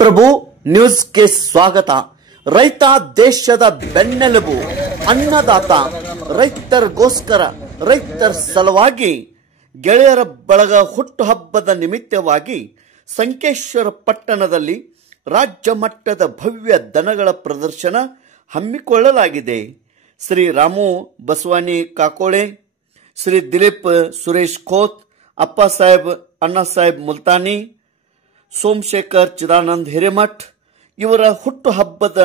ಪ್ರಭು ನ್ಯೂಸ್ಗೆ ಸ್ವಾಗತ. ರೈತ ದೇಶದ ಬೆನ್ನೆಲುಬು, ಅನ್ನದಾತ. ರೈತರಿಗೋಸ್ಕರ, ರೈತರ ಸಲುವಾಗಿ ಗೆಳೆಯರ ಬಳಗ ಹುಟ್ಟುಹಬ್ಬದ ನಿಮಿತ್ತವಾಗಿ ಸಂಕೇಶ್ವರ ಪಟ್ಟಣದಲ್ಲಿ ರಾಜ್ಯ ಮಟ್ಟದ ಭವ್ಯ ದನಗಳ ಪ್ರದರ್ಶನ ಹಮ್ಮಿಕೊಳ್ಳಲಾಗಿದೆ. ಶ್ರೀ ರಾಮು ಬಸವಾನಿ ಕಾಕೋಳೆ, ಶ್ರೀ ದಿಲೀಪ್ ಸುರೇಶ್ ಖೋತ್, ಅಪ್ಪ ಸಾಹೇಬ್ ಅಣ್ಣಾಸಾಹೇಬ್ ಮುಲ್ತಾನಿ, ಸೋಮಶೇಖರ್ ಚಿದಾನಂದ್ ಹಿರೇಮಠ್ ಇವರ ಹುಟ್ಟುಹಬ್ಬದ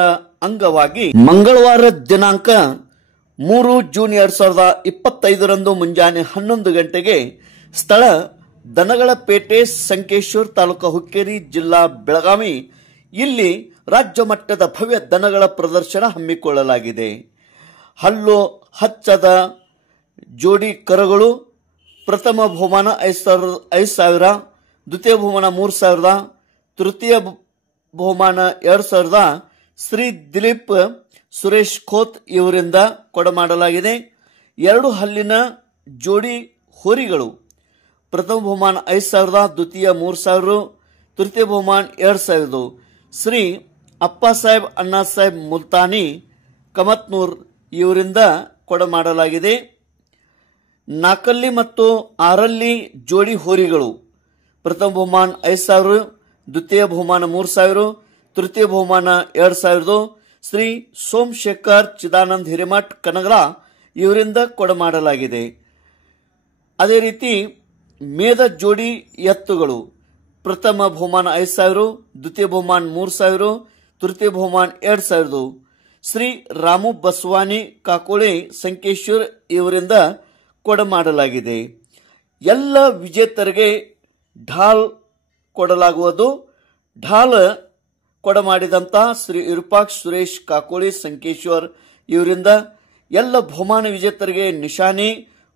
ಅಂಗವಾಗಿ ಮಂಗಳವಾರ ದಿನಾಂಕ 3 ಜೂನ್ 2025 ಮುಂಜಾನೆ 11 ಗಂಟೆಗೆ ಸ್ಥಳ ದನಗಳಪೇಟೆ, ಸಂಕೇಶ್ವರ ತಾಲೂಕು ಹುಕ್ಕೇರಿ, ಜಿಲ್ಲಾ ಬೆಳಗಾವಿ ಇಲ್ಲಿ ರಾಜ್ಯ ಮಟ್ಟದ ಭವ್ಯ ದನಗಳ ಪ್ರದರ್ಶನ ಹಮ್ಮಿಕೊಳ್ಳಲಾಗಿದೆ. ಹಲ್ಲು ಹಚ್ಚದ ಜೋಡಿ ಕರುಗಳು ಪ್ರಥಮ ಬಹುಮಾನ 5,000, ದ್ವಿತೀಯ ಬಹುಮಾನ 3,000, ತೃತೀಯ ಬಹುಮಾನ 2,000 ಶ್ರೀ ದಿಲೀಪ್ ಸುರೇಶ್ ಖೋತ್ ಇವರಿಂದ ಕೊಡಮಾಡಲಾಗಿದೆ. 2 ಹಲ್ಲಿನ ಜೋಡಿ ಹೋರಿಗಳು ಪ್ರಥಮ ಬಹುಮಾನ 5,000, ದ್ವಿತೀಯ 3,000, ತೃತೀಯ ಬಹುಮಾನ 2,000 ಶ್ರೀ ಅಪ್ಪ ಸಾಹೇಬ್ ಅಣ್ಣಾಸಾಹೇಬ್ ಮುಲ್ತಾನಿ ಕಮತ್ನೂರ್ ಇವರಿಂದ ಕೊಡಮಾಡಲಾಗಿದೆ. 4 ಮತ್ತು 6 ಜೋಡಿ ಹೋರಿಗಳು ಪ್ರಥಮ ಬಹುಮಾನ 5,000, ದ್ವಿತೀಯ ಬಹುಮಾನ 3,000, ತೃತೀಯ ಬಹುಮಾನ 2,000 ಶ್ರೀ ಸೋಮಶೇಖರ್ ಚಿದಾನಂದ್ ಹಿರೇಮಠ್ ಕನಗಲ ಇವರಿಂದ ಕೊಡಮಾಡಲಾಗಿದೆ. ಅದೇ ರೀತಿ ಮೇದ ಜೋಡಿ ಎತ್ತುಗಳು ಪ್ರಥಮ ಬಹುಮಾನ 5,000, ದ್ವಿತೀಯ ಬಹುಮಾನ 3,000, ತೃತೀಯ ಬಹುಮಾನ 2,000 ಶ್ರೀ ರಾಮು ಬಸವಾನಿ ಕಾಕೋಳೆ ಸಂಕೇಶ್ವರ್ ಇವರಿಂದ ಕೊಡಮಾಡಲಾಗಿದೆ. ಎಲ್ಲ ವಿಜೇತರಿಗೆ ಢಾಲ್ ಕೊಡಲಾಗುವುದು. ಢಾಲ್ ಕೊಡಮಾಡಿದಂಥ ಶ್ರೀ ವಿರೂಪಾಕ್ಷ ಸುರೇಶ್ ಕಾಕೋಳಿ ಸಂಕೇಶ್ವರ್ ಇವರಿಂದ, ಎಲ್ಲ ಬಹುಮಾನ ವಿಜೇತರಿಗೆ ನಿಶಾನೆ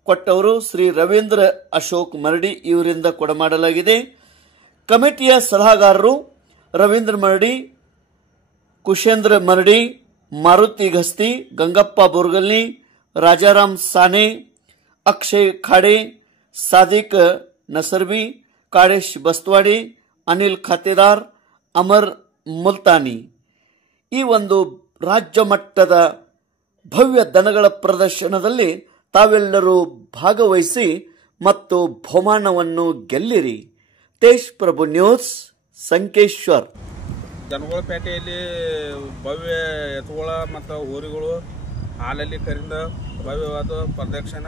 ಕೊಟ್ಟವರು ಶ್ರೀ ರವೀಂದ್ರ ಅಶೋಕ್ ಮರಡಿ ಇವರಿಂದ ಕೊಡಮಾಡಲಾಗಿದೆ. ಕಮಿಟಿಯ ಸಲಹಾಗಾರರು ರವೀಂದ್ರ ಮರಡಿ, ಕುಶೇಂದ್ರ ಮರಡಿ, ಮಾರುತಿ ಗಸ್ತಿ, ಗಂಗಪ್ಪ ಬೋರ್ಗಲ್ನಿ, ರಾಜಾರಾಮ್ ಸಾನೆ, ಅಕ್ಷಯ್ ಖಾಡೆ, ಸಾದಿಕ್ ನಸರ್ಬಿ, ಕಾಳೇಶ್ ಬಸ್ತವಾಡಿ, ಅನಿಲ್ ಖಾತೆದಾರ್, ಅಮರ್ ಮುಲ್ತಾನಿ. ಈ ಒಂದು ರಾಜ್ಯ ಮಟ್ಟದ ಭವ್ಯ ದನಗಳ ಪ್ರದರ್ಶನದಲ್ಲಿ ತಾವೆಲ್ಲರೂ ಭಾಗವಹಿಸಿ ಮತ್ತು ಬಹುಮಾನವನ್ನು ಗೆಲ್ಲಿರಿ. ತೇಜ್ ಪ್ರಭು ನ್ಯೂಸ್, ಸಂಕೇಶ್ವರ್. ದನಗಳಪೇಟೆಯಲ್ಲಿ ಭವ್ಯ ಎತ್ತುಗಳ ಮತ್ತು ಹೋರಿಗಳು ಹಾಲಲ್ಲಿ ಕರಿಂದ ಭವ್ಯವಾದ ಪ್ರದರ್ಶನ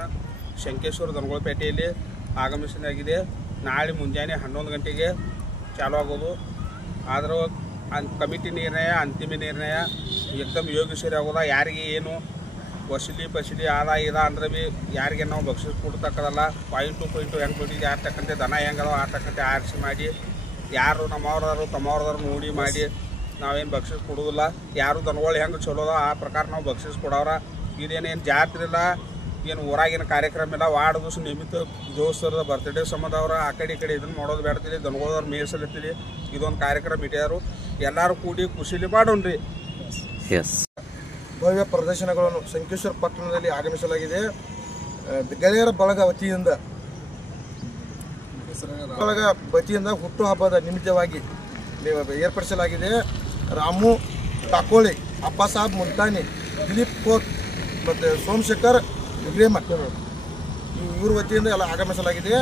ಸಂಕೇಶ್ವರ ದನಗಳಪೇಟೆಯಲ್ಲಿ ಆಗಮಿಸಲಾಗಿದೆ. ನಾಳೆ ಮುಂಜಾನೆ 11 ಗಂಟೆಗೆ ಚಾಲು ಆಗೋದು. ಆದರೂ ಕಮಿಟಿ ನಿರ್ಣಯ, ಅಂತಿಮ ನಿರ್ಣಯ ಏಕದಮ್ ಯೋಗಿಸರಿ ಆಗೋದ. ಯಾರಿಗೆ ಏನು ವಸೂಲಿ ಆದ ಇದ ಅಂದ್ರೆ ಭೀ ಯಾರಿಗೆ ನಾವು ಬಕ್ಷಿಸ್ ಕೊಡ್ತಕ್ಕದಲ್ಲ. ಪಾಯಿಂಟ್ ಟು ಹೆಂಗೆ ಕೊಟ್ಟಿದ್ದು ಯಾರು ತಕ್ಕಂತೆ ದನ ಹೆಂಗದೋ ಆ ತಕ್ಕಂತೆ ಆರಿಸಿ ಮಾಡಿ, ಯಾರು ನಮ್ಮವ್ರದಾರು ತಮ್ಮವ್ರದಾರು ನೋಡಿ ಮಾಡಿ ನಾವೇನು ಬಕ್ಷಿಸ್ ಕೊಡೋದಿಲ್ಲ. ಯಾರು ದನಗಳು ಹೆಂಗೆ ಚಲೋದ ಆ ಪ್ರಕಾರ ನಾವು ಬಕ್ಷಿಸ್ ಕೊಡೋರ. ಇದೇನೇನು ಜಾತ್ರೆ ಇಲ್ಲ, ಏನು ಊರಾಗಿನ ಕಾರ್ಯಕ್ರಮ ಇಲ್ಲ. ವಾರ್ಡ್ ದಿವಸ ನಿಮಿತ್ತ ದೋಸ್ತರದ ಬರ್ತ್ಡೇ ಸಂಬಂಧ ಅವ್ರ ಆ ಕಡೆ ಈ ಕಡೆ ಇದನ್ನು ಮಾಡೋದು ಬೇಡ್ತೀರಿ. ದನಗಳವ್ರು ಮೇಸಲಿರ್ತೀರಿ. ಇದೊಂದು ಕಾರ್ಯಕ್ರಮ ಇಟ್ಟಾರು. ಎಲ್ಲರೂ ಕೂಡಿ ಖುಷಿಲಿ ಮಾಡೋಣ್ರಿ. ಭವ್ಯ ಪ್ರದರ್ಶನಗಳನ್ನು ಸಂಕೇಶ್ವರ ಪಟ್ಟಣದಲ್ಲಿ ಆಗಮಿಸಲಾಗಿದೆ. ಗೆಳೆಯರ ಬಳಗ ವತಿಯಿಂದ ಹುಟ್ಟುಹಬ್ಬದ ನಿಮಿತ್ತವಾಗಿ ಏರ್ಪಡಿಸಲಾಗಿದೆ. ರಾಮು ಕಾಕೋಳಿ, ಅಪ್ಪ ಸಾಹೇಬ್ ಮುಲ್ತಾನಿ, ದಿಲೀಪ್ ಖೋತ್ ಮತ್ತು ಸೋಮಶೇಖರ್ ಹಿರೇಮಠ್ ಇವ್ರ ವತಿಯಿಂದ ಎಲ್ಲ ಆಗಮಿಸಲಾಗಿದೆ.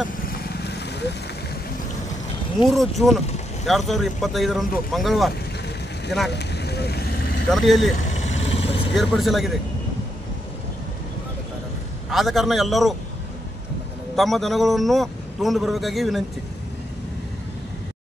3 ಜೂನ್ 2025 ಮಂಗಳವಾರ ದಿನಾಂಕ ಗರಡಿಯಲ್ಲಿ ಏರ್ಪಡಿಸಲಾಗಿದೆ. ಆದ ಕಾರಣ ಎಲ್ಲರೂ ತಮ್ಮ ದನಗಳನ್ನು ತಗೊಂಡು ಬರಬೇಕಾಗಿ ವಿನಂತಿ.